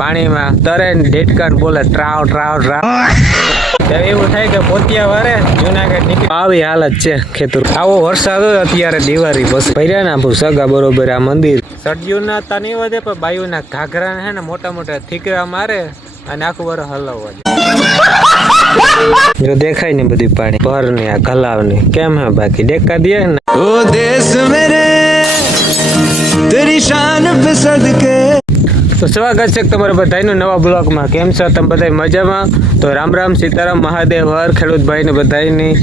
પાણીમાં તરે ડેટકર બોલે ટ્રાવ ટ્રાવ ટ્રાવ. એવું થાય કે પોતિયા વારે જુનાગઢ નીકળી આવી હાલત છે ખેતર. આવો વરસાદ હોય અત્યારે દિવાળી બસ ભર્યા નાખું સગા બરોબર આ મંદિર. સડ્યુના તા નહીં વધે, પણ બાયુના ઘાઘરા છે ને મોટા મોટા થીકરા મારે અને આખું વર હલાવવા જો દેખાય ને બધી પાણી. પર ને આ ઘલાવ ને કેમ હે બાકી? ડેકા દે ને. ઓ દેશ મેરે, તેરી શાન પે સદકે તો સ્વાગત છે તમારા બધાનું નવા બ્લોગમાં. કેમ છો? તમે બધા મજામાં? તો રામ રામ સીતારામ મહાદેવ, હર ખેડૂતભાઈને બધાની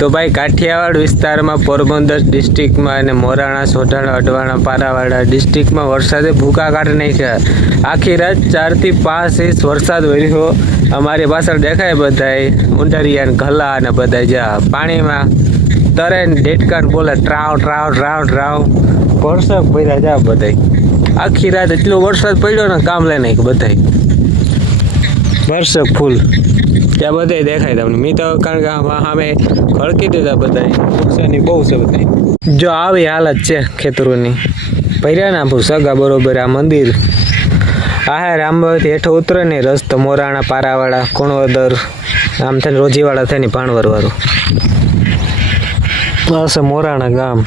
તો ભાઈ, કાઠિયાવાડ વિસ્તારમાં પોરબંદર ડિસ્ટ્રિક્ટમાં અને મોરાણા, સોઢાણા અડવાણા પારાવાડા ડિસ્ટ્રિક્ટમાં વરસાદે ભૂકા કાઢી નાખ્યા આખી રાત ચારથી પાંચ ઇંચ વરસાદ વર્યો અમારી પાછળ દેખાય બધાય ઉંડરિયા ને ઘલા અને બધા જ્યાં પાણીમાં તરે ને ડેટકાન બોલે, ટ્રાવ ટ્રાવ ટ્રાવ ટ્રાવ. વરસાદ ભર્યા જા બધાય. આખી રાત એટલો વરસાદ પડ્યો ને કામ લઈને બધાય. વરસે ફૂલ. ત્યાં બધાય દેખાય તમને. મેં તો કારણ કે સામે ખડકી દીધા બધાય. નુકસાની બહુ છે બધાય. જો આવી હાલત છે ખેતરોની. આપણું સગા બરોબર આ મંદિર. આ રામભાઈથી હેઠો ઉતરે ને રસ્તો મોરાણા પારાવાળા, કુણવદર, આમ થઈને રોજીવાળા થઈને ભાણવર વાળું બસ મોરાણા ગામ.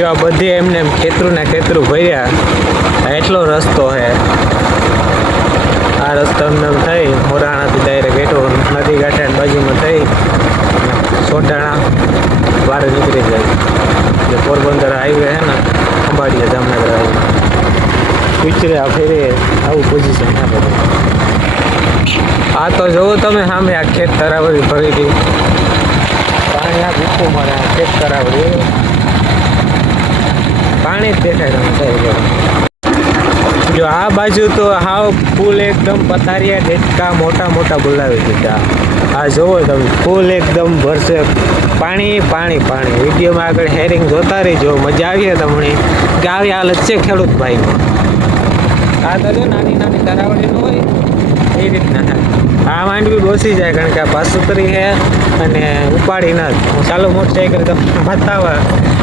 જો આ બધે એમને એમ ખેતરું ને ખેતરું ભર્યા એટલો રસ્તો છે આ રસ્તો એમને એમ થઈ, મોરાણાથી ડાયરેક્ટ હેઠો નદી કાંઠે બાજુમાં થઈ, સોટાણા બહાર નીકળી જાય. જે પોરબંદર હાઈવે છે ને અંબાડીયા જામનગર હાઈવે ઉચરે આ ફેરે આવું પોઝિશન છે બધું. આ તો જોવો તમે સામે આ ખેત તરાવરી ભરી હતી. પાણી આ ભૂખું મારે, આ ખેત તરાવરી. પાણી જ દેખાય તમે જો આ બાજુ તો હાવ ફૂલ એકદમ પથારીયા ડેટકા મોટા મોટા બોલાવી દીધા આ જોવો તમે, ફૂલ એકદમ ભરશે. પાણી પાણી પાણી. વિડીયોમાં આગળ હેરિંગ જોતા રહીજો. મજા આવી તમને. કે આવી હાલત છે ખેડૂત ભાઈની. આ તો જો નાની નાની તરાવડી હોય, એ રીતના. આ માંડવી બોસી જાય, કારણ કે આ પાસુતરી છે અને ઉપાડી ના. હું ચાલો મોટરસાઇકલ તમને બતાવવા.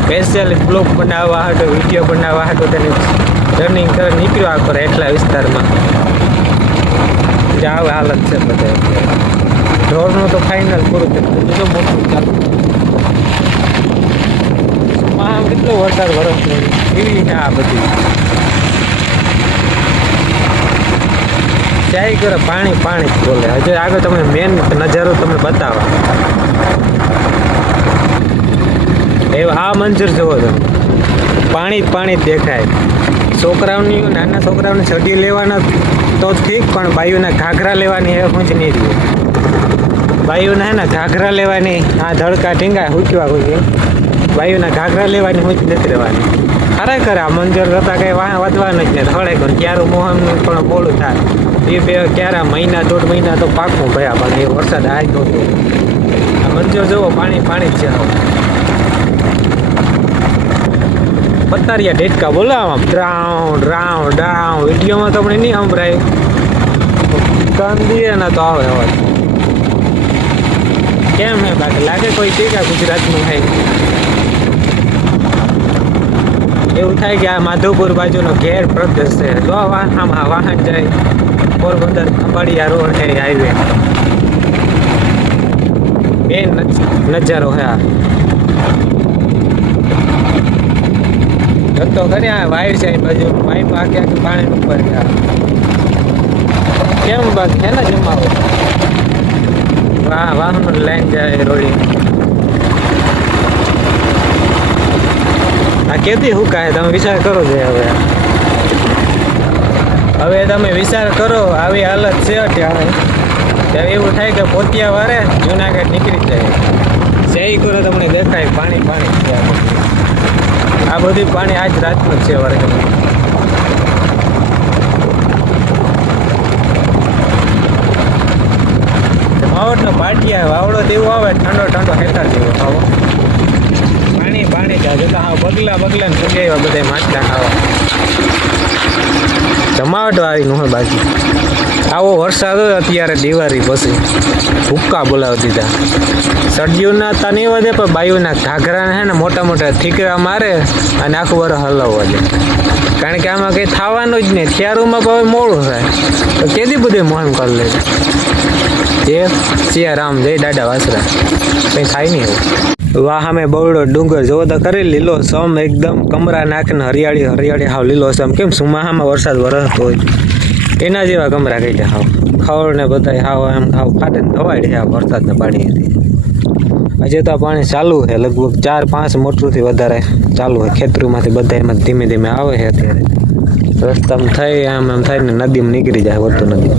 સ્પેશિયલ બ્લોગ બનાવવા હતો વીડિયો બનાવવા હતો તેની રનિંગ કરે નીકળ્યો આ કરે એટલા વિસ્તારમાં. જાવ હાલત છે બધે. ઢોરનું તો ફાઇનલ પૂરું થયું. બીજું મોટું ચાલુ. આમ કેટલો વરસાદ વરસ એવી છે આ બધી. ચાય કરે, પાણી પાણી જ બોલે. હજુ આગળ તમે મેન નજારો તમને બતાવવા એવો આ મંજર જુઓ તમે પાણી પાણી દેખાય. છોકરાઓની, નાના છોકરાઓને છડી લેવાના તો ઠીક, પણ બાયુના ઘાઘરા લેવાની એ જ નહીં રહ્યું. હે ને ઘાઘરા લેવાની, આ ધડકા ઢીંગા હુંચવા હોય બાયુના ઘાઘરા લેવાની હું જ નથી રહેવાની. ખરેખર આ મંજર કરતા કંઈ વાહ વધવાનું જ નહીં હળે પણ ક્યારું મોહનનું પણ બોલું થાય. એ બે ક્યારે મહિના દોઢ મહિના તો પાકું ભયા પણ એ વરસાદ આવી તો. આ મંજર જુઓ, પાણી પાણી જ છે હાવ. પતારિયા ડેટકા બોલાવા. ડ્રાઉં ડ્રાઉં ડ્રાઉં વિડીયોમાં તમને નહીં સંભળાય. કાંદીએ ના તો આવે અવાજ કેમ હે બાકી? લાગે કોઈ ટીકા ગુજરાતનું થાય એવું થાય કે આ માધવપુર બાજુનો ઘેર પ્રદેશ છે. જો વાહન આમાં વાહન જાય. પોરબંદર, ખંભાળિયા રોડ છે હાઈવે બે નજારો હે આ. જતો ખરી આ વાયર છે બાજુ. પાઇપ આખી આખી પાણી ઉપર ગયા કેમ બસ છે ને જમાવો? વાહ, વાહન લાઈન જાય રોડી. આ કેતી હુકાય તમે વિચાર કરો છે હવે. હવે તમે વિચાર કરો, આવી હાલત છે અત્યારે. ત્યારે એવું થાય કે પોતિયા વારે જુનાગઢ નીકળી જાય. જય કરો તમને દેખાય, પાણી પાણી. આ બધું. પાણી આજ રાતનું જ છે વર્ગ માવટનો પાટિયા વાવડો તેવું આવે, ઠંડો ઠંડો હેઠળ જેવો આવો પાણી પાણી ત્યાં જતા હા બગલા બગલા ને જગ્યાએ એવા બધા માટલા ખાવા જમાવટ વાળી નું હોય બાકી. આવો વરસાદ હોય અત્યારે દિવાળી પછી. ભૂક્કા બોલાવી દીધા. સળિયુંના તા નહીં વધે, પણ બાયુના ઘાઘરાને છે ને મોટા મોટા ઠીકરા મારે અને આખું વરસ હલાવવા દે. કારણ કે આમાં કંઈ થવાનું જ નહીં. થિયારુમાં હવે મોડું થાય. તો કેદી બધી મોહમ કરી લે? જય સિયા રામ જય દાદા વાસરા. કંઈ થાય નહીં એવું વાહ, અમે બવડો ડુંગર જોવો તો કરી લીલો સમ એકદમ કમરા નાખીને હરિયાળી હરિયાળી હાવ લીલો સમ. કેમ સુમાહામાં વરસાદ વરસતો હોય? એના જેવા ગમરા ગઈ હાવ. ખવડ ને બધા હાવ એમ હાવ ફાટે ને છે આ વરસાદના પાણીથી હજી તો આ પાણી ચાલુ છે, લગભગ ચાર પાંચ મોટરથી વધારે ચાલુ છે. ખેતરોમાંથી બધા એમાં ધીમે ધીમે આવે છે અત્યારે. રસ્તામાં થઈ, આમ એમ થાય ને નદીમાં નીકળી જાય હોતું નદી.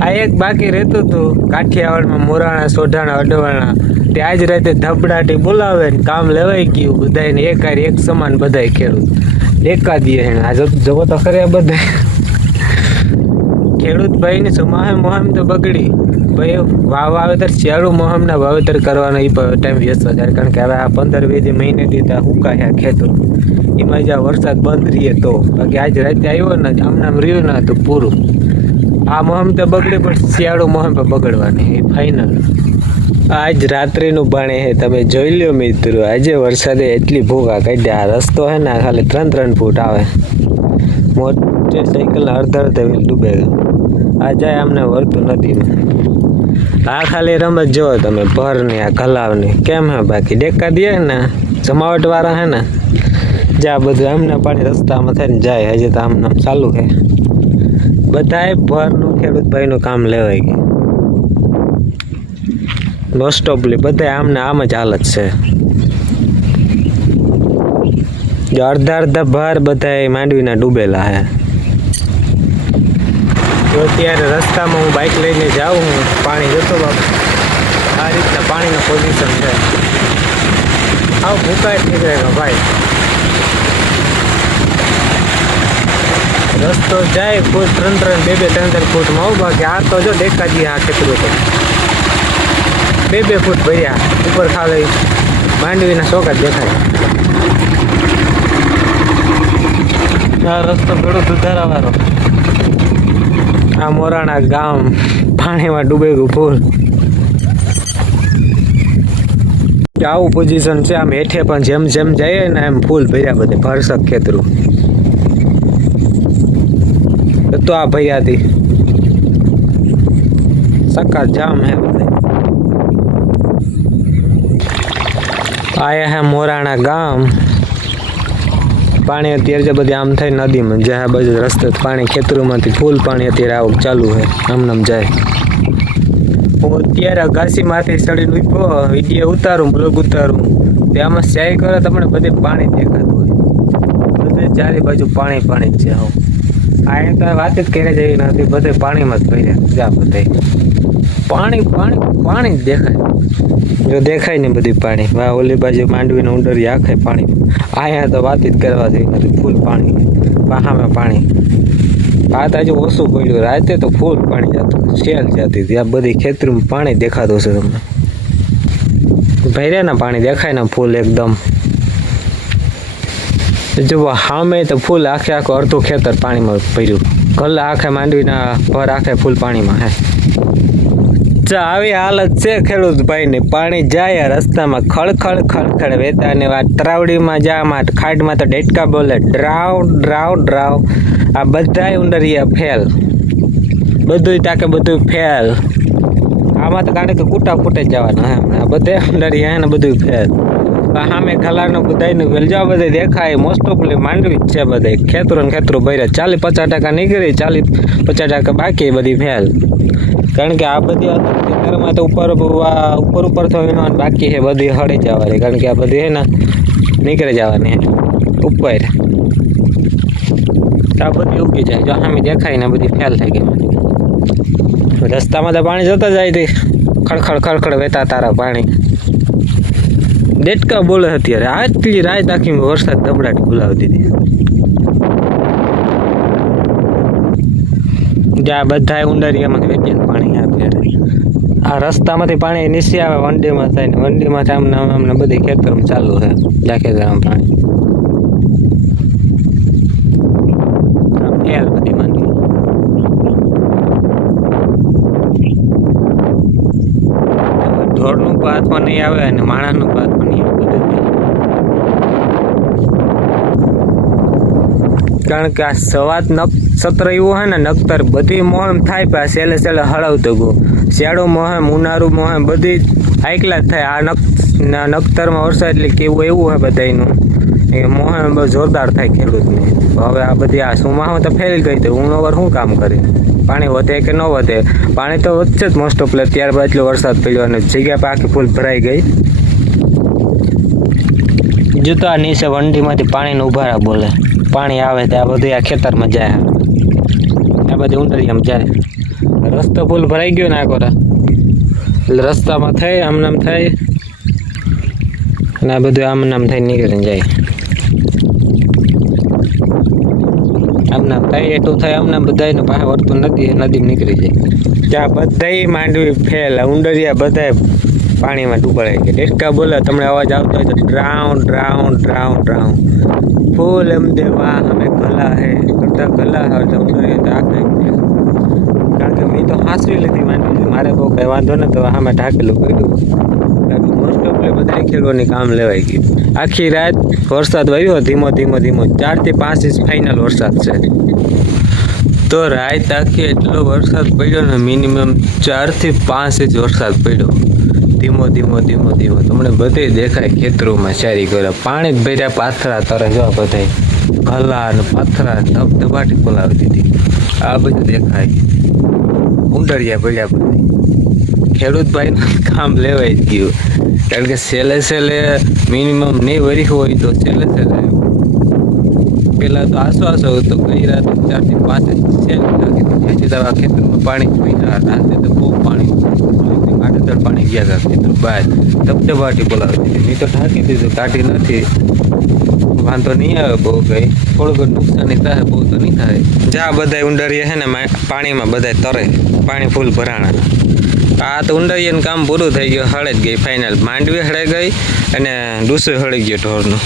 આ એક બાકી રહેતું હતું, કાઠિયાવાડમાં મોરાણા, સોઢાણા, અડવાણા. તે આજ રાતે ધબડાટી બોલાવે ને કામ લેવાઈ ગયું. બધાને એક એક સમાન બધાય ખેડૂત. એકાદીએ હેણે આ જો- જોવો તો ખરે આ બધા. ખેડૂત ભાઈની સુમાહે મોહમ તો બગડી. ભાઈ વાવ વાવેતર શિયાળુ મોહમના વાવેતર કરવાનો એ ટાઈમ વ્યસ્ત થાય કારણ કે હવે આ પંદર વીસ મહિને દીધા હુકાયા ખેતરો. એમાં જ્યાં વરસાદ બંધ રહીએ તો. બાકી આજ રાતે આવ્યો ને આમ નામ રહ્યું ના હતું પૂરું. આ મોહમ તો બગડી, પણ શિયાળુ મોહમ પણ બગડવાની. એ ફાઇનલ આજ રાત્રિનું પાણી છે તમે જોઈ લ્યો મિત્રો, આજે વરસાદે એટલી ભૂકા કાઢ્યા આ રસ્તો છે ને ખાલી ત્રણ ત્રણ ફૂટ આવે. મોટરસાઇકલ અડધા અડધા ડૂબે આ જાય અમને વળતું નથી આ ખાલી રમત જુઓ તમે ભરની આ કલાવની કેમ હે બાકી? ડેકા દે ને, જમાવટ વાળા હે ને જ્યાં બધું એમને પાણી રસ્તામાં થઈને જાય, હજી તો આમ ચાલુ છે બધાએ ભરનું ખેડૂત ભાઈનું કામ લેવાય ગયું. મોસ્ટ ઓફલી બધા આમને આમ જ હાલત છે. જો અડધા અડધા ભાર બધા માંડવીના ડૂબેલા હે. તો અત્યારે રસ્તામાં હું બાઇક લઈને જાઉં હું, પાણી જતો બાપુ આ રીતના પાણીનું પોઝિશન છે. આવ ભૂકાય થઈ જાય ભાઈ? રસ્તો જાય ફૂટ ત્રણ ત્રણ, બે બે, ત્રણ ત્રણ ફૂટમાં. આવું બાકી આ તો જો દેખાજી આ ખેતરું તો. બે બે ફૂટ ભર્યા. ઉપર ખાલી માંડવીના શોખ જ દેખાય. આ રસ્તો ઘણો સુધારાવાળો. આ મોરાણા ગામ પાણીમાં ડૂબે ગયું ફૂલ આવું પોઝિશન છે આમ હેઠે પણ જેમ જેમ જઈએ ને એમ ફૂલ ભર્યા બધે ભરસક ખેતરું. તો આ ભર્યાથી સકા જામ હે બધે. આયા હે મોરાણા ગામ. પાણી અત્યારે જે બધી આમ થાય નદીમાં જે આ બાજુ રસ્તે પાણી ખેતરોમાંથી ફૂલ પાણી અત્યારે આવક ચાલુ છે. આમનામ જાય. હું અત્યારે ઘાસીમાંથી ચડીને ઊભો, વીડિયો ઉતારું, બ્લોગ ઉતારું. તેમાં સ્યાય કરે તમને બધે પાણી દેખાતું હોય. બધે ચારે બાજુ પાણી પાણી જ છે હું આ તો વાત જ કરી જેવી નથી, બધે પાણીમાં જ ભર્યા, જા બધે. પાણી પાણી પાણી જ દેખાય. જો દેખાય ને બધું પાણી. વાહ, ઓલી બાજુ માંડવીને ઉંડરી આખે પાણી. અહીંયા તો વાત જ કરવા જેવી નથી. ફૂલ પાણી. પાહામાં પાણી. આ તો હજુ ઓછું પડ્યું. રાતે તો ફૂલ પાણી જતું. શેલ જતી હતી. આ બધી ખેતરમાં પાણી દેખાતું છે તમને. ભર્યા ને પાણી દેખાય ને ફૂલ એકદમ. જો સામે તો ફૂલ આખે આખું અડધું ખેતર પાણીમાં ભર્યું. કલ્લા આખે માંડવીના ભર આખે ફૂલ પાણીમાં. હે. ચા આવી હાલત છે ખેડૂત ભાઈની. પાણી જાય રસ્તામાં ખળખળ ખળખળ વેતા. ને આ તરાવડીમાં જામાં ખાડમાં તો ડેટકા બોલે. ડ્રાવ ડ્રાવ ડ્રાવ. આ બધાય ઉંડરિયા ફેલ. બધું તાકે બધું ફેલ. આમાં તો કારણ કે કૂટા ફૂટે જ જવાના હે આ બધે ઉંડરિયા ને બધું ફેલ. સામે ખલારનું બધાયનું વેલજા બધે દેખાય, મોસ્ટ ઓફલી માંડવી જ છે બધે ખેતરો ને ખેતરો ભર્યા. ચાલીસ પચાસ ટકા નીકળી, ચાલીસ પચાસ ટકા બાકી બધી ફેલ કારણ કે આ બધી ખેતરમાં તો ઉપર ઉપર ઉપર થવાનું બાકી છે, બધી હળી જવાની. કારણ કે આ બધી હે ને નીકળી જવાની ઉપર. આ બધી ઉગી જાય. જો સામે દેખાય ને બધી ફેલ થઈ ગઈ. રસ્તામાં તો પાણી જતા જાય તે. ખડખડ ખડખડ વહેતા તારા પાણી. દેટકા બોલે અત્યારે. આટલી રાત આખી વરસાદ દબડાટ બોલાવી દીધી. જ્યાં બધા ઉંડારિયામાંથી વેચીને પાણી આપે આ રસ્તામાંથી પાણી નીચે આવે વનડેમાં થાય ને વનડેમાંથી આમ નામ આમને બધી ખેતરમાં ચાલુ છે જ્યાં ખેતરમાં પાણી આ ફેલ બધી માંડવી નહીં આવે અને માણસનું પાકું નહીં આવે. કારણ કે આ સવાત સત્ર એવું હોય ને, નક્તર બધી મોહમ થાય પણ સેલે સેલે હળવતો ગો શિયાળો મોહમ, ઉનાળુ મોહમ બધી આઈકલા જ થાય. આ નક નક્તરમાં વરસાદ એટલે કેવું એવું હોય બધાનું એ મોહમ બહુ જોરદાર થાય ખેડૂતને. હવે આ બધી આ સુમાહો તો ફેલ ગઈ તો ઉણોવર શું કામ કરે? પાણી વધે કે ન વધે? પાણી તો વધશે જ મોસ્ટ ઓફ ત્યારબાદ એટલો વરસાદ પડ્યો અને જગ્યા પાકી ફૂલ ભરાઈ ગઈ. જૂતા આ નીચે વંડીમાંથી પાણીનો ઉભારા બોલે. પાણી આવે તો આ બધું આ ખેતરમાં જાય. આ બધી આમ જાય. રસ્તો ફૂલ ભરાઈ ગયો ને આખો એટલે રસ્તામાં થાય આમ નામ થાય અને આ બધું આમ નામ થઈ નીકળીને જાય. થાય એટલું થાય અમને નામ બધાયને પાસે વળતું નદી નદી નીકળી જાય. ત્યાં બધાય માંડવી ફેલ ઉંડરિયા બધાય પાણીમાં ડૂબાડાય ગયા. ડેટકા બોલે, તમને અવાજ આવતો હોય તો ડ્રાઉન ડ્રાઉન ડ્રાઉન ડ્રાઉન. ફૂલ એમ દે, વાહ, અમે ગલા હે. કરતા ગલા હે તો ઉંડરિયા તો કારણ કે મેં તો હાંસવી લીધી માંડવી મારે બહુ કંઈ વાંધો ને તો આમાં ઢાકેલું કર્યું ઓફ બધા ખેડૂતોની કામ લેવાઈ ગયું. આખી રાત વરસાદ વાગ્યો ધીમો ધીમો ધીમો. ચારથી પાંચ ઇંચ ફાઇનલ વરસાદ છે. તો રાત આખી એટલો વરસાદ પડ્યો ને મિનિમમ ચારથી પાંચ ઇંચ વરસાદ પડ્યો. ધીમો ધીમો ધીમો ધીમો. તમને બધે દેખાય ખેતરોમાં ચારી કરે પાણી જ ભર્યા પાથરા તરે જો બધાય. ગલા ને પાથરા ધબધબાટી બોલાવી દીધી. આ બધું દેખાય. ઉંડરિયા પડ્યા બધા ખેડૂત ભાઈનું કામ લેવાઈ જ ગયું. કારણ કે સેલે સેલે મિનિમમ નહીં વરી હોય તો સેલે સેલે પેલા તો આસો આસો હતો, ગઈ રાત ચારથી પાંચ સેલ નાખી હજી આ ખેતરમાં પાણી જ પીતા રાતે તો બહુ પાણી આડતર પાણી ગયા હતા ખેતર બહાર. ધબધબાટી બોલાવી દીધી નહીં તો ઢાંકી દીધું, કાઢી નથી વાંધો નહીં આવે બહુ કઈ. થોડું ઘણું નુકસાની થાય, બહુ તો નહીં થાય. જ્યાં બધા ઉંડરીએ છે ને પાણીમાં બધા તરે. પાણી ફૂલ ભરાણા. આ તો ઉંડાઈને કામ પૂરું થઈ ગયું, હળે જ ગઈ ફાઇનલ માંડવી હળે ગઈ અને ડૂસો હળી ગયો ઢોરનું.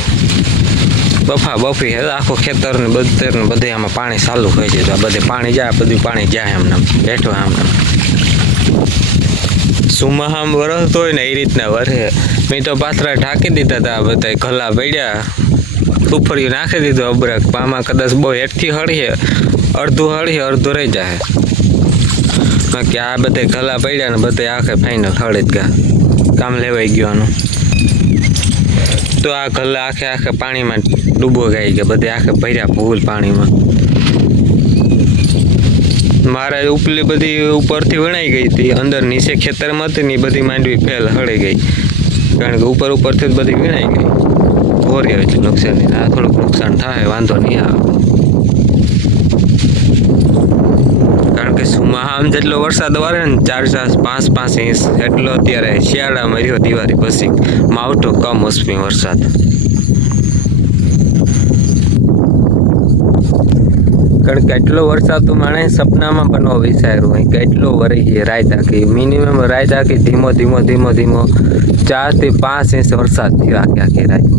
બફા બફી આખું ખેતર ને બધેર ને બધે આમાં પાણી ચાલુ હોય છે. આ બધે પાણી જાય બધું પાણી જાય એમને બેઠો એમને સુમાહામ વરસતો હોય ને એ રીતના વરે મેં તો પાથરા ઢાંકી દીધા હતા બધા ઘલા પડ્યા સુફરિયું નાખી દીધું અબરક. પામાં કદાચ બહુ હેઠથી હળીએ, અડધું હળીએ, અડધું રહી જાય બાકી આ બધે ગલા પડ્યા ને બધે આખે ફાઇનલ હળી જ ગયા કામ લેવાઈ ગયું આનું તો આ ગલા આખે આખે પાણીમાં ડૂબો ગાઈ ગયા બધે આખે ભર્યા ભૂલ પાણીમાં. મારે ઉપલી બધી ઉપરથી વણાઈ ગઈ હતી. અંદર નીચે ખેતરમાં હતી ને બધી માંડવી ફેલ હળી ગઈ. કારણ કે ઉપર ઉપરથી જ બધી વીણાઈ ગઈ. ભોરી એટલે નુકસાન આ થોડુંક નુકસાન થાય, વાંધો નહીં આવે. કારણ આમ જેટલો વરસાદ વારે ને ચાર ચાર પાંચ પાંચ ઇંચ એટલો અત્યારે શિયાળામાં રહ્યો દિવાળી પછી માવઠો કમોસમી વરસાદ. કારણ કે એટલો વરસાદ તો માણે સપનામાં પણ ન વિચાર્યું હોય. કે એટલો વરી છે રાત આખી મિનિમમ રાત આખી ધીમો ધીમો ધીમો ધીમો ચારથી પાંચ ઇંચ વરસાદ થયો આખી આખી રાત